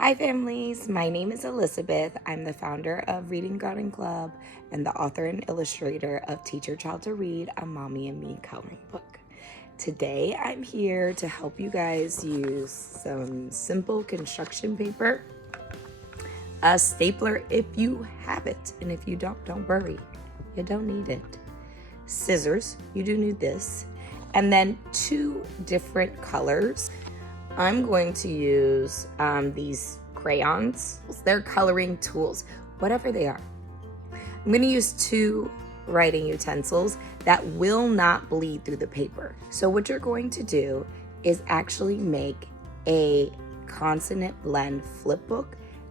Hi families, my name is Elizabeth. I'm the founder of Reading Garden Club and the author and illustrator of Teach Your Child to Read, a Mommy and Me coloring book. Today I'm here to help you guys use some simple construction paper, a stapler if you have it, and if you don't worry, you don't need it. Scissors, you do need this, and then 2 different colors. I'm going to use these crayons. They're coloring tools, whatever they are. I'm going to use 2 writing utensils that will not bleed through the paper. So what you're going to do is actually make a consonant blend flipbook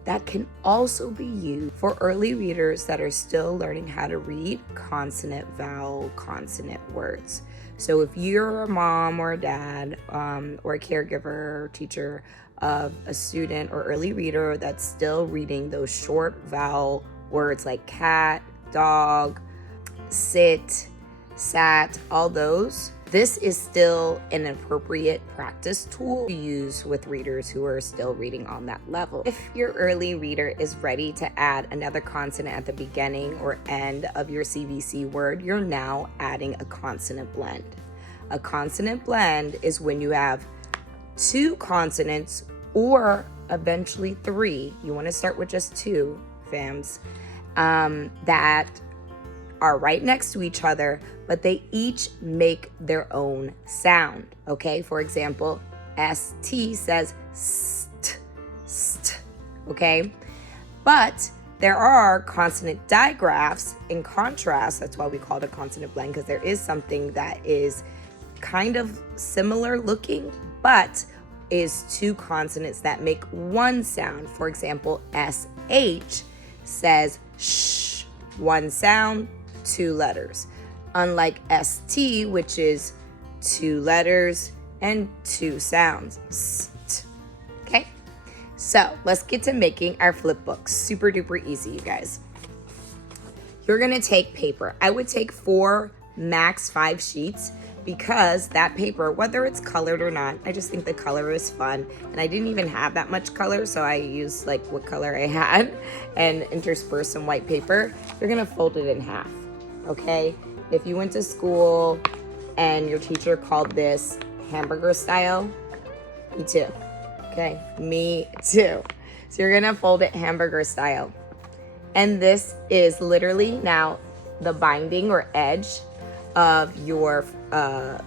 that can also be used for early readers that are still learning how to read consonant, vowel, consonant words. So if you're a mom or a dad or a caregiver or teacher of a student or early reader that's still reading those short vowel words like cat, dog, sit, sat, all those, this is still an appropriate practice tool to use with readers who are still reading on that level. If your early reader is ready to add another consonant at the beginning or end of your CVC word, you're now adding a consonant blend. A consonant blend is when you have 2 consonants or eventually 3. You want to start with just 2, fams, that are right next to each other, but they each make their own sound, okay? For example, ST says st, st, okay? But there are consonant digraphs in contrast. That's why we call it a consonant blend, because there is something that is kind of similar looking, but is 2 consonants that make one sound. For example, SH says sh, 1 sound, 2 letters. Unlike ST, which is 2 letters and 2 sounds. St. Okay, so let's get to making our flip book. Super duper easy, you guys. You're gonna take paper. I would take 4, max 5 sheets, because that paper, whether it's colored or not, I just think the color is fun. And I didn't even have that much color, so I used like what color I had and interspersed some white paper. You're gonna fold it in half, okay? If you went to school and your teacher called this hamburger style, me too, okay? Me too. So you're gonna fold it hamburger style. And this is literally now the binding or edge of your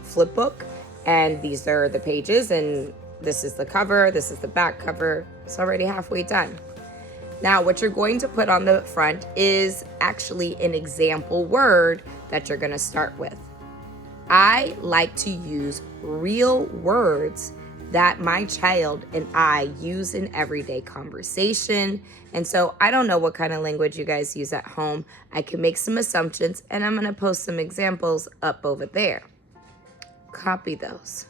flip book, and these are the pages, and this is the cover, this is the back cover. It's already halfway done. Now what you're going to put on the front is actually an example word that you're going to start with. I like to use real words that my child and I use in everyday conversation. And so I don't know what kind of language you guys use at home. I can make some assumptions, and I'm gonna post some examples up over there. Copy those.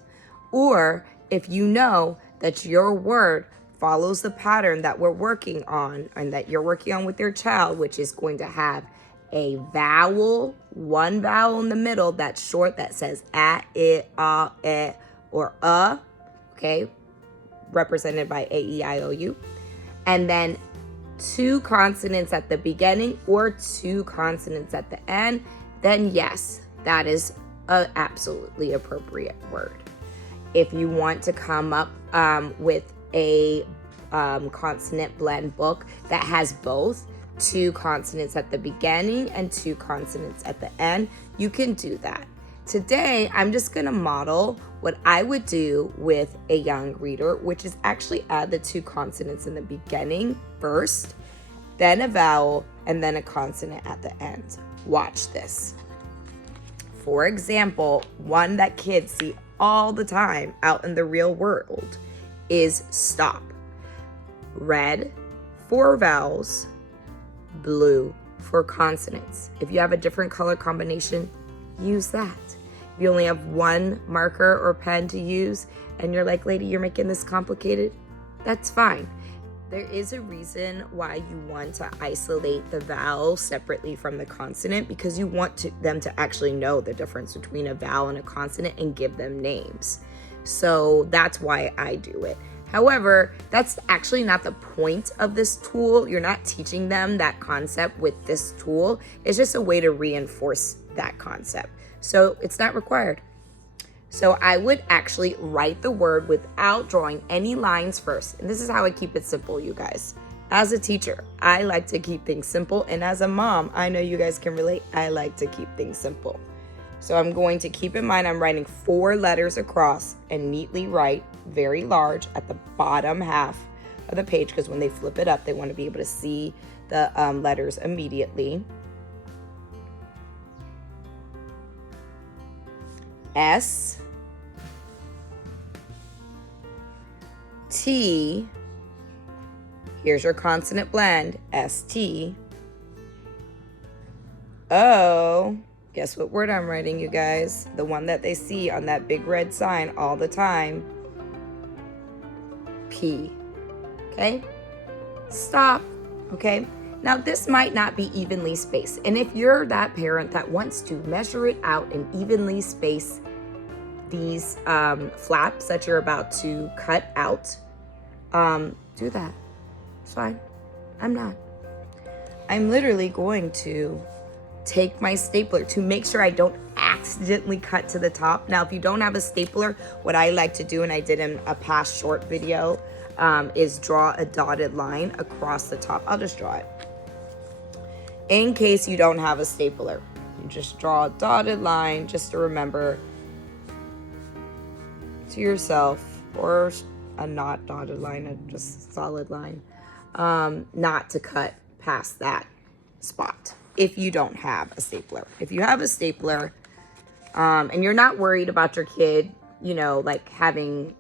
Or if you know that your word follows the pattern that we're working on and that you're working on with your child, which is going to have a vowel, 1 vowel in the middle that's short, that says a, I, e, or okay, represented by A, E, I, O, U, and then 2 consonants at the beginning or 2 consonants at the end, then yes, that is an absolutely appropriate word. If you want to come up with a consonant blend book that has both 2 consonants at the beginning and 2 consonants at the end, you can do that. Today, I'm just gonna model what I would do with a young reader, which is actually add the 2 consonants in the beginning first, then a vowel, and then a consonant at the end. Watch this. For example, one that kids see all the time out in the real world is stop. Red for vowels, blue for consonants. If you have a different color combination, use that. If you only have 1 marker or pen to use and you're like, lady, you're making this complicated, that's fine. There is a reason why you want to isolate the vowel separately from the consonant, because you want them to actually know the difference between a vowel and a consonant and give them names. So that's why I do it. However, that's actually not the point of this tool. You're not teaching them that concept with this tool. It's just a way to reinforce that concept. So it's not required. So I would actually write the word without drawing any lines first. And this is how I keep it simple, you guys. As a teacher, I like to keep things simple. And as a mom, I know you guys can relate. I like to keep things simple. So I'm going to keep in mind I'm writing 4 letters across and neatly write very large at the bottom half of the page, because when they flip it up, they want to be able to see the letters immediately. S, T, here's your consonant blend, S-T, O, guess what word I'm writing, you guys? The one that they see on that big red sign all the time. P. Okay? Stop. Okay? Now, this might not be evenly spaced. And if you're that parent that wants to measure it out and evenly space these flaps that you're about to cut out, do that. It's fine. I'm not. I'm literally going to take my stapler to make sure I don't accidentally cut to the top. Now, if you don't have a stapler, what I like to do, and I did in a past short video, is draw a dotted line across the top. I'll just draw it. In case you don't have a stapler, you just draw a dotted line just to remember to yourself, or a not dotted line, a just solid line, not to cut past that spot. If you don't have a stapler. If you have a stapler, and you're not worried about your kid, you know, like having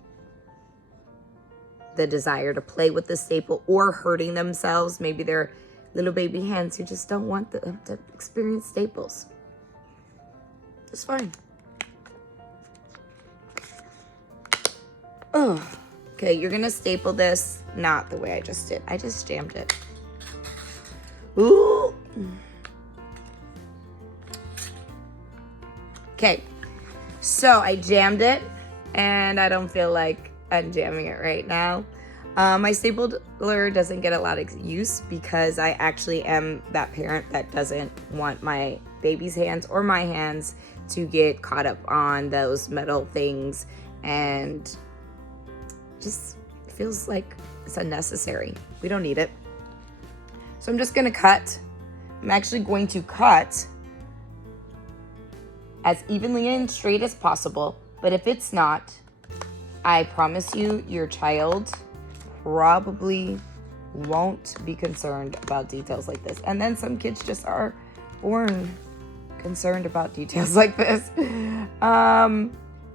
the desire to play with the staple or hurting themselves, maybe they're little baby hands who just don't want to experience staples, it's fine. Oh, okay, you're gonna staple this not the way I just did. I just jammed it. Ooh. Okay, so I jammed it, and I don't feel like unjamming it right now. My stapler doesn't get a lot of use because I actually am that parent that doesn't want my baby's hands or my hands to get caught up on those metal things, and just feels like it's unnecessary. We don't need it. So I'm just gonna cut. I'm actually going to cut as evenly and straight as possible, but if it's not, I promise you, your child probably won't be concerned about details like this. And then some kids just are born concerned about details like this.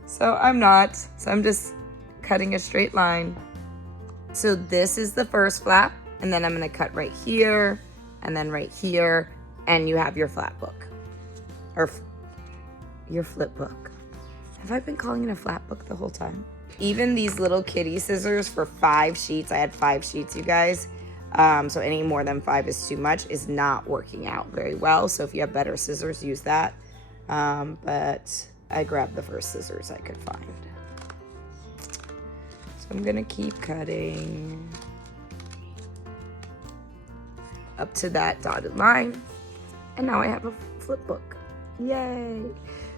So I'm not. So I'm just cutting a straight line. So this is the first flap, and then I'm gonna cut right here, and then right here, and you have your flap book, or your flip book. Have I been calling it a flap book the whole time? Even these little kitty scissors for 5 sheets, I had 5 sheets, you guys. So any more than 5 is too much, is not working out very well. So if you have better scissors, use that. But I grabbed the first scissors I could find. So I'm gonna keep cutting up to that dotted line. And now I have a flip book. Yay.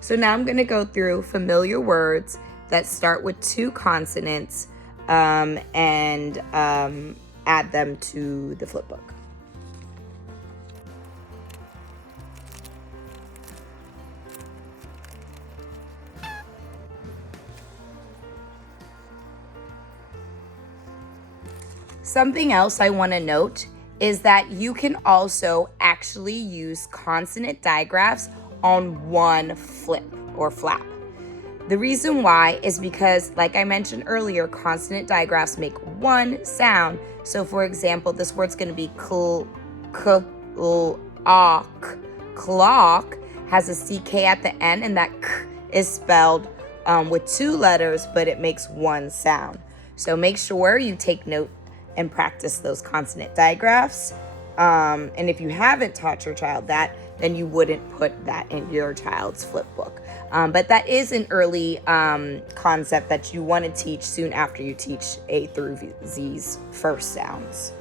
So now I'm gonna go through familiar words that start with 2 consonants and add them to the flip book. Something else I want to note is that you can also actually use consonant digraphs on one flip or flap. The reason why is because, like I mentioned earlier, consonant digraphs make one sound. So for example, this word's going to be clock, has a CK at the end, and that k is spelled with 2 letters, but it makes one sound. So make sure you take note and practice those consonant digraphs. And if you haven't taught your child that, then you wouldn't put that in your child's flip book. But that is an early concept that you want to teach soon after you teach A through Z's first sounds.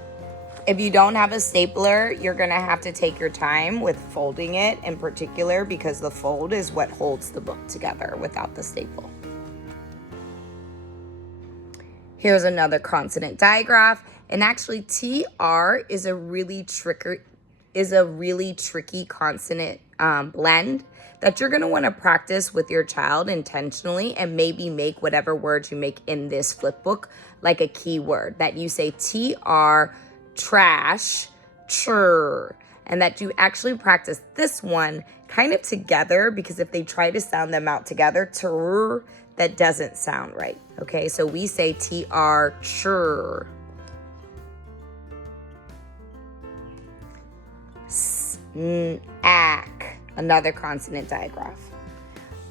If you don't have a stapler, you're going to have to take your time with folding it in particular, because the fold is what holds the book together without the staple. Here's another consonant digraph. And actually TR is a really tricky consonant blend that you're going to want to practice with your child intentionally, and maybe make whatever words you make in this flip book like a key word, that you say TR, trash, chur, and that you actually practice this one kind of together, because if they try to sound them out together, tur, that doesn't sound right. Okay, so we say TR, chur. Snack, another consonant digraph.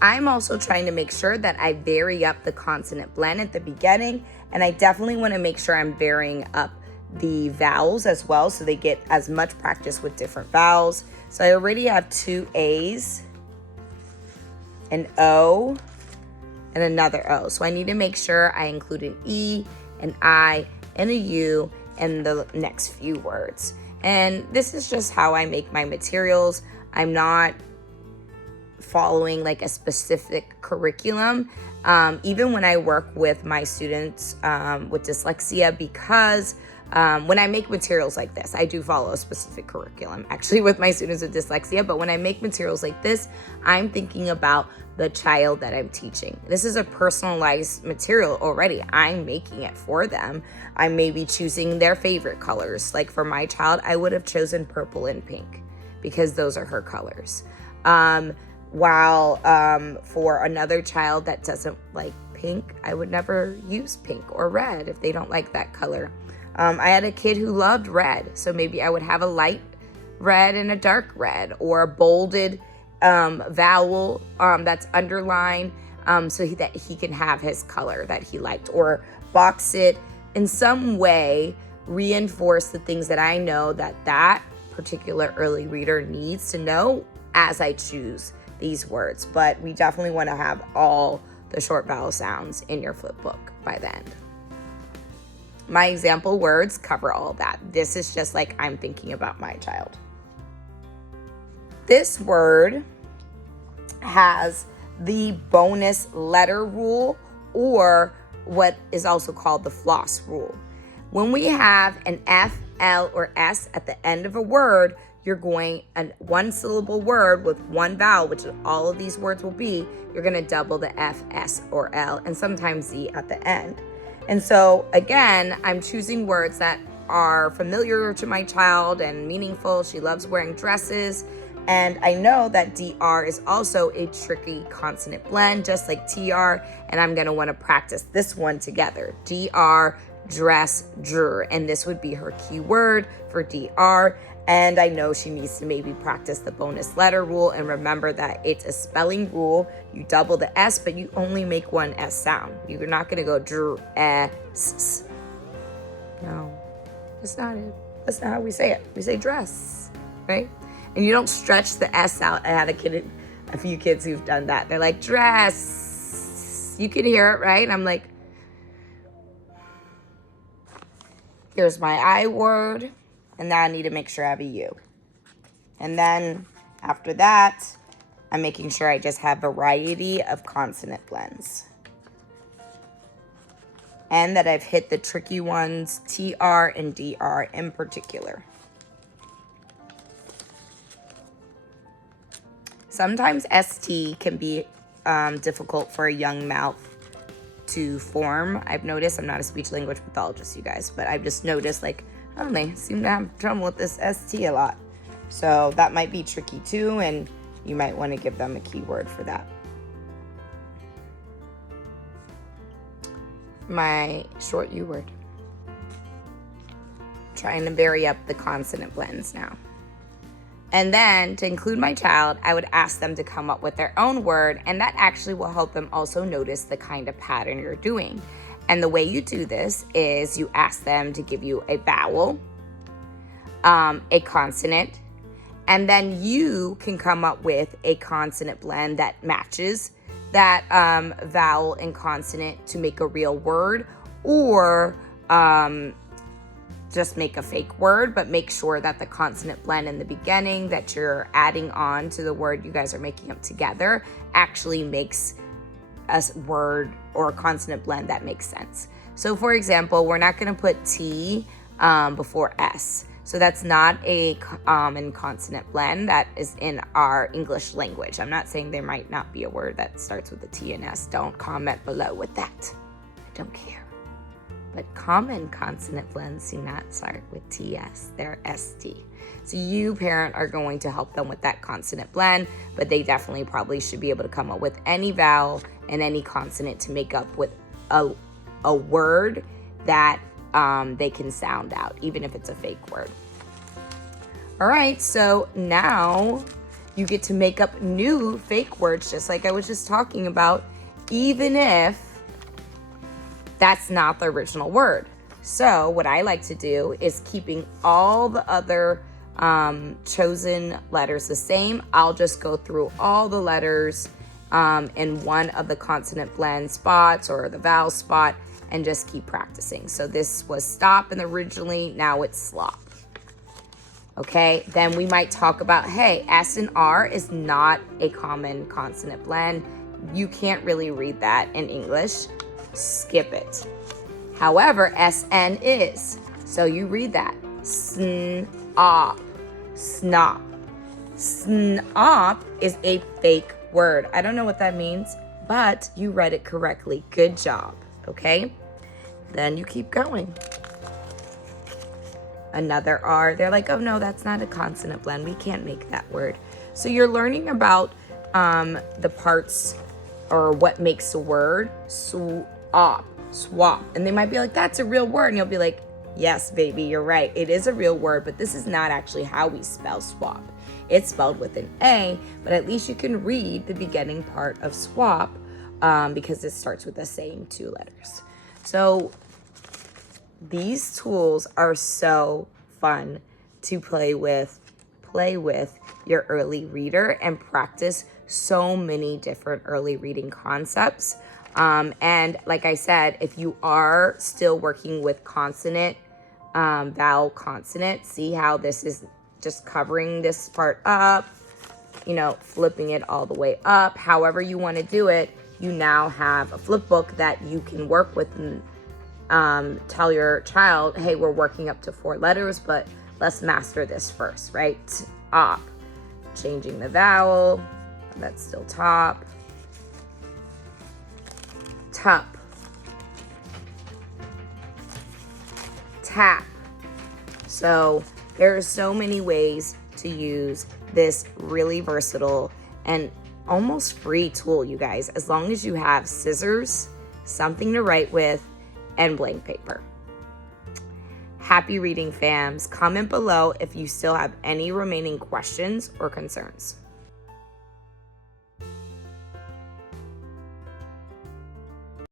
I'm also trying to make sure that I vary up the consonant blend at the beginning, and I definitely want to make sure I'm varying up the vowels as well, so they get as much practice with different vowels. So I already have 2 A's, an O, and another O. So I need to make sure I include an E, an I, and a U in the next few words. And this is just how I make my materials. I'm not following like a specific curriculum, even when I work with my students with dyslexia, because when I make materials like this, I do follow a specific curriculum actually with my students with dyslexia. But when I make materials like this, I'm thinking about the child that I'm teaching. This is a personalized material already. I'm making it for them. I may be choosing their favorite colors. Like for my child, I would have chosen purple and pink because those are her colors. While for another child that doesn't like pink, I would never use pink or red if they don't like that color. I had a kid who loved red, so maybe I would have a light red and a dark red, or a bolded vowel that's underlined, so that he can have his color that he liked, or box it in some way, reinforce the things that I know that particular early reader needs to know as I choose these words. But we definitely want to have all the short vowel sounds in your flip book by the end. My example words cover all that. This is just like I'm thinking about my child. This word has the bonus letter rule, or what is also called the floss rule. When we have an F, L, or S at the end of a word, you're going a one syllable word with one vowel, which all of these words will be, you're going to double the F, S, or L, and sometimes Z at the end. And so again, I'm choosing words that are familiar to my child and meaningful. She loves wearing dresses. And I know that DR is also a tricky consonant blend, just like TR. And I'm going to want to practice this one together. DR, dress, dr. And this would be her key word for DR. And I know she needs to maybe practice the bonus letter rule and remember that it's a spelling rule. You double the S, but you only make one S sound. You're not going to go dr, s. No, that's not it. That's not how we say it. We say dress, right? And you don't stretch the S out. I had a few kids who've done that. They're like, dress. You can hear it, right? And I'm like, here's my I word. And now I need to make sure I have a U. And then after that, I'm making sure I just have variety of consonant blends. And that I've hit the tricky ones, TR and DR in particular. Sometimes ST can be difficult for a young mouth to form. I've noticed, I'm not a speech language pathologist, you guys, but I've just noticed, like, I don't know, they seem to have trouble with this ST a lot. So that might be tricky too, and you might want to give them a keyword for that. My short U word. Trying to vary up the consonant blends now. And then to include my child, I would ask them to come up with their own word, and that actually will help them also notice the kind of pattern you're doing. And the way you do this is you ask them to give you a vowel, a consonant, And then you can come up with a consonant blend that matches that vowel and consonant to make a real word, or just make a fake word, but make sure that the consonant blend in the beginning that you're adding on to the word you guys are making up together actually makes a word or a consonant blend that makes sense. So for example, we're not going to put T before S. So that's not a common consonant blend that is in our English language. I'm not saying there might not be a word that starts with a T and S. Don't comment below with that. I don't care. But common consonant blends do not start with TS, they're ST. So you, parent, are going to help them with that consonant blend, but they definitely probably should be able to come up with any vowel and any consonant to make up with a word that they can sound out, even if it's a fake word. All right, so now you get to make up new fake words, just like I was just talking about, even if that's not the original word. So what I like to do is keeping all the other chosen letters the same. I'll just go through all the letters in one of the consonant blend spots or the vowel spot and just keep practicing. So this was stop and originally, now it's slop. Okay, then we might talk about, hey, S and R is not a common consonant blend. You can't really read that in English. Skip it. However, SN is. So you read that. Snop. Snop. Snop is a fake word. I don't know what that means, but you read it correctly. Good job. Okay? Then you keep going. Another R. They're like, oh no, that's not a consonant blend. We can't make that word. So you're learning about the parts or what makes a word. Swap. And they might be like, that's a real word. And you'll be like, yes, baby, you're right. It is a real word, but this is not actually how we spell swap. It's spelled with an A, but at least you can read the beginning part of swap because it starts with the same two letters. So these tools are so fun to play with your early reader and practice so many different early reading concepts. And like I said, if you are still working with consonant, vowel, consonant, see how this is just covering this part up, flipping it all the way up. However you want to do it, you now have a flip book that you can work with and tell your child, hey, we're working up to 4 letters, but let's master this first, right? Op. Changing the vowel. That's still top. Tup. Tap. So there are so many ways to use this really versatile and almost free tool, you guys, as long as you have scissors, something to write with, and blank paper. Happy reading, fams. Comment below if you still have any remaining questions or concerns.